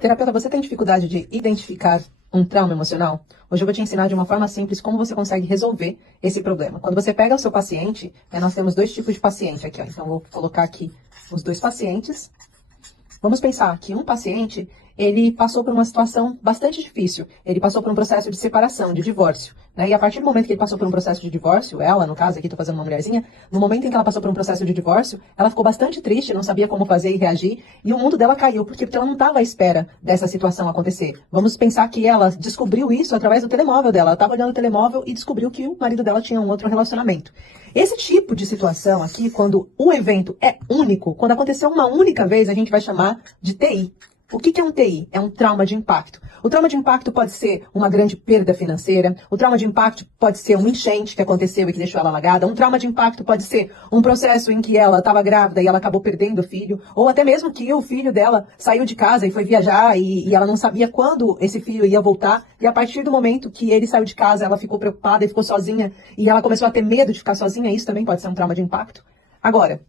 Terapeuta, você tem dificuldade de identificar um trauma emocional? Hoje eu vou te ensinar de uma forma simples como você consegue resolver esse problema. Quando você pega o seu paciente, nós temos dois tipos de paciente aqui, ó. Então vou colocar aqui os dois pacientes. Vamos pensar que um paciente, ele passou por uma situação bastante difícil. Ele passou por um processo de separação, de divórcio, né? E a partir do momento que ele passou por um processo de divórcio, ela, no caso aqui, estou fazendo uma mulherzinha, no momento em que ela passou por um processo de divórcio, ela ficou bastante triste, não sabia como fazer e reagir, e o mundo dela caiu. Por quê? Porque ela não estava à espera dessa situação acontecer. Vamos pensar que ela descobriu isso através do telemóvel dela. Ela estava olhando o telemóvel e descobriu que o marido dela tinha um outro relacionamento. Esse tipo de situação aqui, quando o evento é único, quando aconteceu uma única vez, a gente vai chamar de TI. O que é um TI? É um trauma de impacto. O trauma de impacto pode ser uma grande perda financeira. O trauma de impacto pode ser uma enchente que aconteceu e que deixou ela alagada. Um trauma de impacto pode ser um processo em que ela estava grávida e ela acabou perdendo o filho. Ou até mesmo que o filho dela saiu de casa e foi viajar e ela não sabia quando esse filho ia voltar. E a partir do momento que ele saiu de casa, ela ficou preocupada e ficou sozinha. E ela começou a ter medo de ficar sozinha. Isso também pode ser um trauma de impacto. Agora,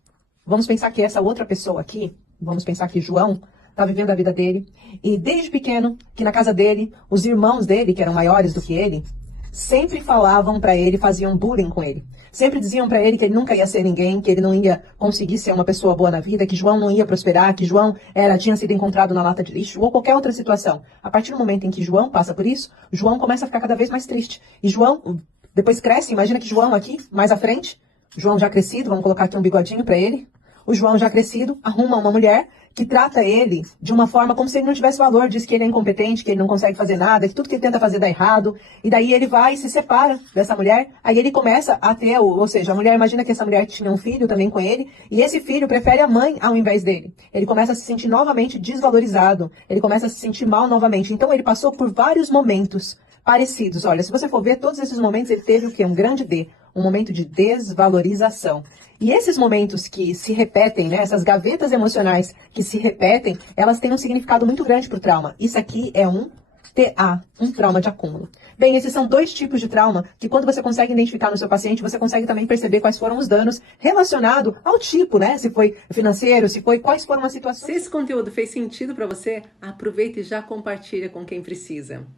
vamos pensar que essa outra pessoa aqui, vamos pensar que João está vivendo a vida dele, e desde pequeno, que na casa dele, os irmãos dele, que eram maiores do que ele, sempre falavam para ele, faziam bullying com ele. Sempre diziam para ele que ele nunca ia ser ninguém, que ele não ia conseguir ser uma pessoa boa na vida, que João não ia prosperar, que João tinha sido encontrado na lata de lixo, ou qualquer outra situação. A partir do momento em que João passa por isso, João começa a ficar cada vez mais triste. E João depois cresce, imagina que João aqui, mais à frente, João já crescido, vamos colocar aqui um bigodinho para ele, o João já crescido arruma uma mulher que trata ele de uma forma como se ele não tivesse valor, diz que ele é incompetente, que ele não consegue fazer nada, que tudo que ele tenta fazer dá errado, e daí ele vai e se separa dessa mulher, aí ele começa a ter, ou seja, a mulher, imagina que essa mulher tinha um filho também com ele, e esse filho prefere a mãe ao invés dele. Ele começa a se sentir novamente desvalorizado, ele começa a se sentir mal novamente. Então ele passou por vários momentos parecidos. Olha, se você for ver, todos esses momentos ele teve o quê? Um grande D, um momento de desvalorização. E esses momentos que se repetem, né, essas gavetas emocionais que se repetem, elas têm um significado muito grande para o trauma. Isso aqui é um TA, um trauma de acúmulo. Bem, esses são dois tipos de trauma que quando você consegue identificar no seu paciente, você consegue também perceber quais foram os danos relacionados ao tipo, né? Se foi financeiro, se foi, quais foram as situações. Se esse conteúdo fez sentido para você, aproveita e já compartilha com quem precisa.